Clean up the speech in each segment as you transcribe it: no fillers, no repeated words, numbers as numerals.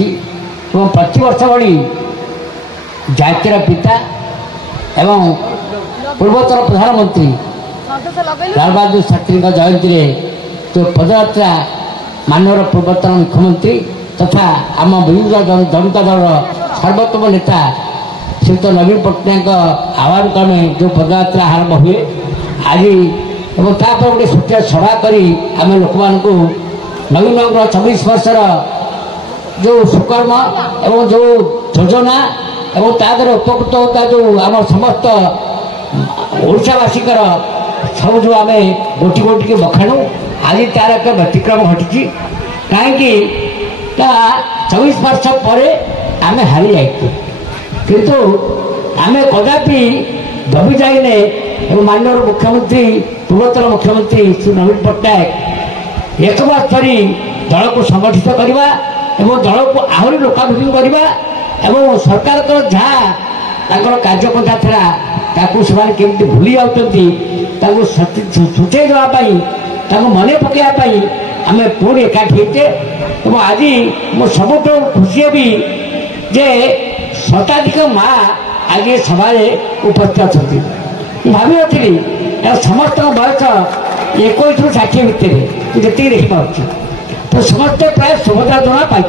प्रति वर्ष भली जातिर पिता एवं पूर्वोत्तर प्रधानमंत्री लाल बहादुर शास्त्री जयंती जो पदयात्रा माननीय पूर्वोत्तर मुख्यमंत्री तथा आम विभू जनता दल सर्वोत्तम नेता श्रीयुक्त नवीन पट्टनायक आह्वान क्रमे जो पदयात्रा आरंभ हुए आज गोटे सूर्य सभा करी आम लोक नवीन 24 वर्षर जो सुकर्म एवं जो योजना एवं तादर उपकृत होता जो आम समस्त ओडावासी सब जो आम गोटी गोटी बखाणु आज तार एक व्यतिक्रम घटी कहीं 24 वर्ष पर आम हारी जाइए किंतु आम कदापि दबी जाइने माननीय मुख्यमंत्री पूर्वोत्तर मुख्यमंत्री श्री नवीन पट्टनायक एक बार धरी दल को संगठित करवा एवं दल को आहरी लोकाभिमुखी करवा एवं सरकार को जहाँ कार्यपंथा था ताकू से केमती भूली जाऊँ सूचे देवाई मन पकड़ाई आम पुणी एकाठी होते आज मो सब खुशी भी जे शताधिक माँ आज सभा उपस्थित अच्छा भावी नी समस्त बयस 21 ରୁ 60 भितर जी देखिपे तो समस्ते प्राय सुभद्रा योजना पाई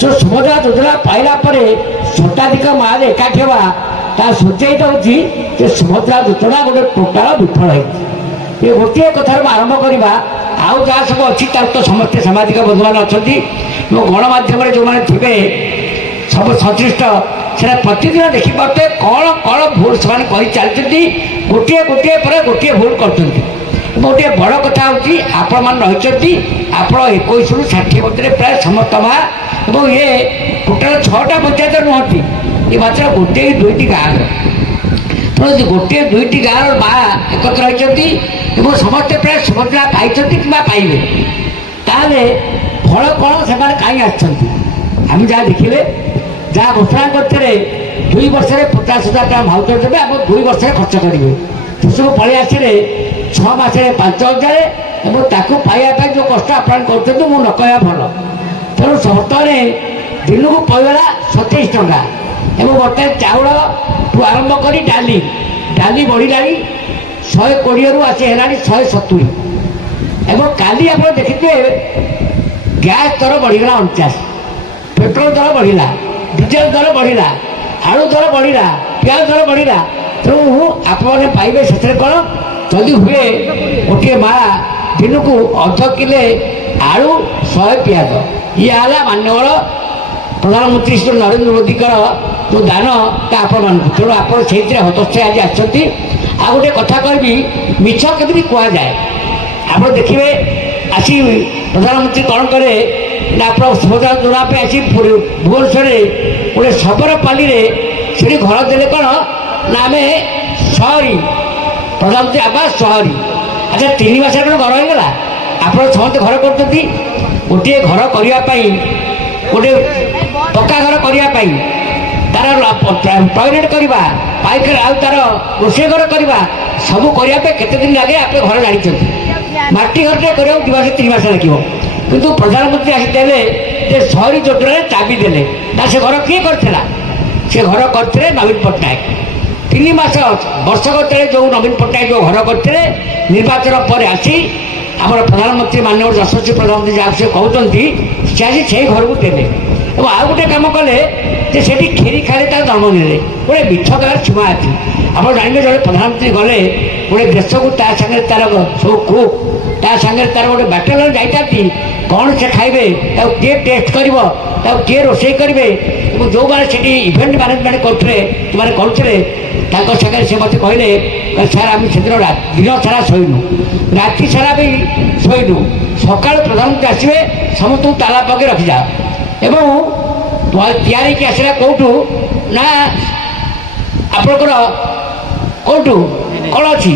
जो सुभद्रा योजना पाइला शताधिक माँ एकाठी हवा सूचयित हो सुभद्रा योजना गोटे टोटाल विफल है गोटे कथार आरंभ करवा आउ जहाँ सब अच्छी तो समस्ते सामाजिक बंधु मैंने अच्छा गणमाध्यम जो मैंने थे सब संश्लिष्ट से प्रतिदिन देखिपे कौन कौन भूल से चलती गोटे गोटे पर गोटे भूल कर गोटे बड़ कथा हूँ आपण मान रही आप 21 ରୁ 60 मध्य प्राय समस्त माँ ये टोटाल 6टा पंचायत नुहति ये मात्र गोटे 2टी गाँव तेणु गोटे 2टी गाँव माँ एकत्र होती समस्ते प्राय सुभद्रा पाई कि पाइबे ताले फल कौन से कहीं आम जहाँ देखिले जहाँ घोषणा करते 2 वर्ष 50,000 टका भाउचर देवे आप 2 वर्ष खर्च करेंगे सब पलि आसिले 6 मास 5,000 और पाइबा जो कष्ट आप कर न कहवा भल तेणु बर्तमान दिन को पैगला 27 टका बर्तमान चाउल ठू आरंभ कर डाली डाली बढ़ला 120 रू आसी है 170 एवं काली आप देखिए गैस दर बढ़ीगला 49 पेट्रोल दर बढ़ला डीजेल दर बढ़ला आलू दर बढ़ला प्याज दर बढ़ला तेणु आप पाइबे से कौन जदि हुए गोटे माँ दिन को अर्ध किले आलू 100 प्याज ये है मान्यवर प्रधानमंत्री श्री नरेंद्र मोदी जो दान आपण तेणु आप हतोत्साह आज आसती आ गोटे कथा कहि मिछ केमी कहुए आप देखिए आसी प्रधानमंत्री कौन करे आप सुभद्रा योजना पे आसी भुवनेश्वर गोटे सबरपाली से घर देले कौन ना आम शहरी प्रधानमंत्री आवास शहरी अच्छा 3 मास घर होगा आप समस्त घर कर गोटे घर करने गोटे पक्का घर करने तार टॉयलेट करवा पाइखाना आउ तार रोषे घर करवा सब करने केते दिन लगे आप घर जानी माटी घर कर 2 मास 3 मास लगे किंतु प्रधानमंत्री आसीदे शहरी योजना चाबी देले से घर किए करथिला से घर करते नवीन पट्टनायक 3 मास वर्षक तले जो नवीन पट्टनायक जो घर करते निर्वाचन पर आसी आम प्रधानमंत्री माननीय यशस्वी प्रधानमंत्री जहाँ से कहते सी आसी से घर को देले और आउ गोटे कम कले से खीरी खाई जन्म ने गोटे मिछ कहर सीमा अच्छी आप जानते जो प्रधानमंत्री गले गोटे देश को तार सब कुक तार गोटे बाटेलर जाती कौन से खाइबे किए टेस्ट कर किए रोषे करेंगे जो मैंने इवेंट मैनेजमेंट करते से मत कहले सार आम से दिन सारा शोनु राति सारा भी शोनु सका प्रधानमंत्री आसवे समस्त ताला पकड़ रखी जाओ एवं तैयारी आसला कौटू ना आपणकर कौटू कौन अच्छी